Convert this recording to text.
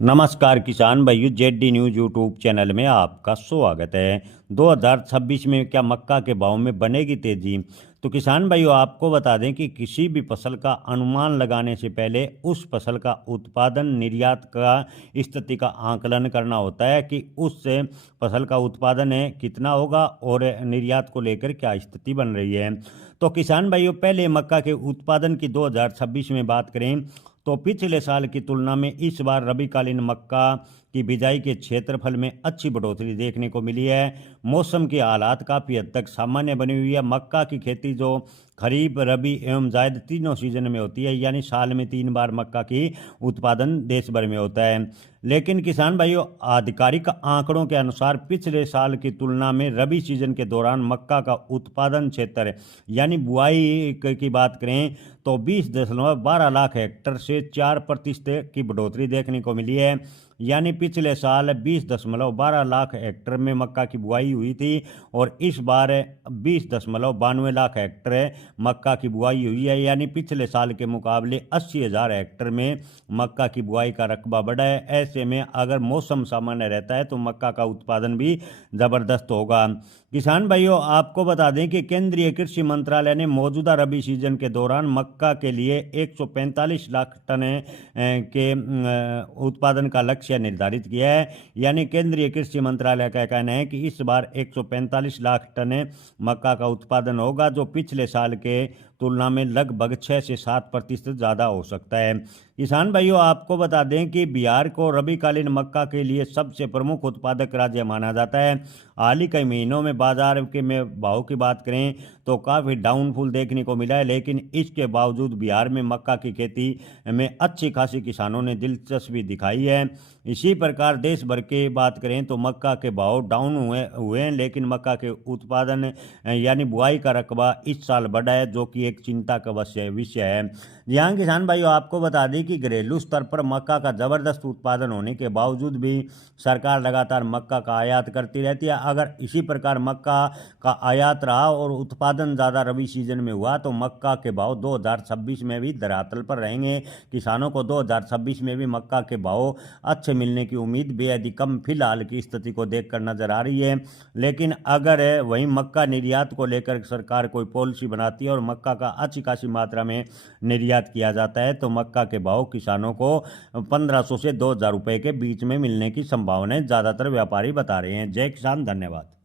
नमस्कार किसान भाइयों, जेडी न्यूज़ यूट्यूब चैनल में आपका स्वागत है। 2026 में क्या मक्का के भाव में बनेगी तेजी? तो किसान भाइयों, आपको बता दें कि किसी भी फसल का अनुमान लगाने से पहले उस फसल का उत्पादन, निर्यात का स्थिति का आकलन करना होता है कि उस फसल का उत्पादन है कितना होगा और निर्यात को लेकर क्या स्थिति बन रही है। तो किसान भाइयों, पहले मक्का के उत्पादन की 2026 में बात करें तो पिछले साल की तुलना में इस बार रबीकालीन मक्का की बिजाई के क्षेत्रफल में अच्छी बढ़ोतरी देखने को मिली है। मौसम के हालात काफ़ी हद तक सामान्य बनी हुई है। मक्का की खेती जो खरीफ, रबी एवं जायद तीनों सीजन में होती है, यानी साल में 3 बार मक्का की उत्पादन देश भर में होता है। लेकिन किसान भाइयों, आधिकारिक आंकड़ों के अनुसार पिछले साल की तुलना में रबी सीजन के दौरान मक्का का उत्पादन क्षेत्र यानी बुआई की बात करें तो 20.12 लाख हेक्टर से 4% की बढ़ोतरी देखने को मिली है। यानी पिछले साल 20.12 लाख हेक्टर में मक्का की बुआई हुई थी और इस बार 20.92 लाख हेक्टर मक्का की बुआई हुई है। यानी पिछले साल के मुकाबले 80,000 हेक्टर में मक्का की बुआई का रकबा बढ़ा है। ऐसे में अगर मौसम सामान्य रहता है तो मक्का का उत्पादन भी ज़बरदस्त होगा। किसान भाइयों, आपको बता दें कि केंद्रीय कृषि मंत्रालय ने मौजूदा रबी सीजन के दौरान मक्का के लिए 145 लाख टन के उत्पादन का लक्ष्य निर्धारित किया है। यानी केंद्रीय कृषि मंत्रालय का कहना है कि इस बार 145 लाख टन मक्का का उत्पादन होगा, जो पिछले साल के तुलना में लगभग 6 से 7% ज़्यादा हो सकता है। किसान भाइयों, आपको बता दें कि बिहार को रबीकालीन मक्का के लिए सबसे प्रमुख उत्पादक राज्य माना जाता है। हाल ही कई महीनों में बाजार के में भाव की बात करें तो काफ़ी डाउनफॉल देखने को मिला है, लेकिन इसके बावजूद बिहार में मक्का की खेती में अच्छी खासी किसानों ने दिलचस्पी दिखाई है। इसी प्रकार देश भर की बात करें तो मक्का के भाव डाउन हुए हैं, लेकिन मक्का के उत्पादन यानी बुआई का रकबा इस साल बढ़ा है, जो कि एक चिंता का विषय है। यहाँ किसान भाइयों, आपको बता दें कि घरेलू स्तर पर मक्का का ज़बरदस्त उत्पादन होने के बावजूद भी सरकार लगातार मक्का का आयात करती रहती है। अगर इसी प्रकार मक्का का आयात रहा और उत्पादन ज़्यादा रबी सीजन में हुआ तो मक्का के भाव 2026 में भी धरातल पर रहेंगे। किसानों को 2026 में भी मक्का के भाव अच्छे मिलने की उम्मीद बेहद ही कम फिलहाल की स्थिति को देखकर नजर आ रही है। लेकिन अगर वहीं मक्का निर्यात को लेकर सरकार कोई पॉलिसी बनाती है और मक्का का अच्छी खासी मात्रा में निर्यात किया जाता है तो मक्का के भाव किसानों को 1500 से 2,000 रुपये के बीच में मिलने की संभावना ज़्यादातर व्यापारी बता रहे हैं। जय किसान, धन्यवाद।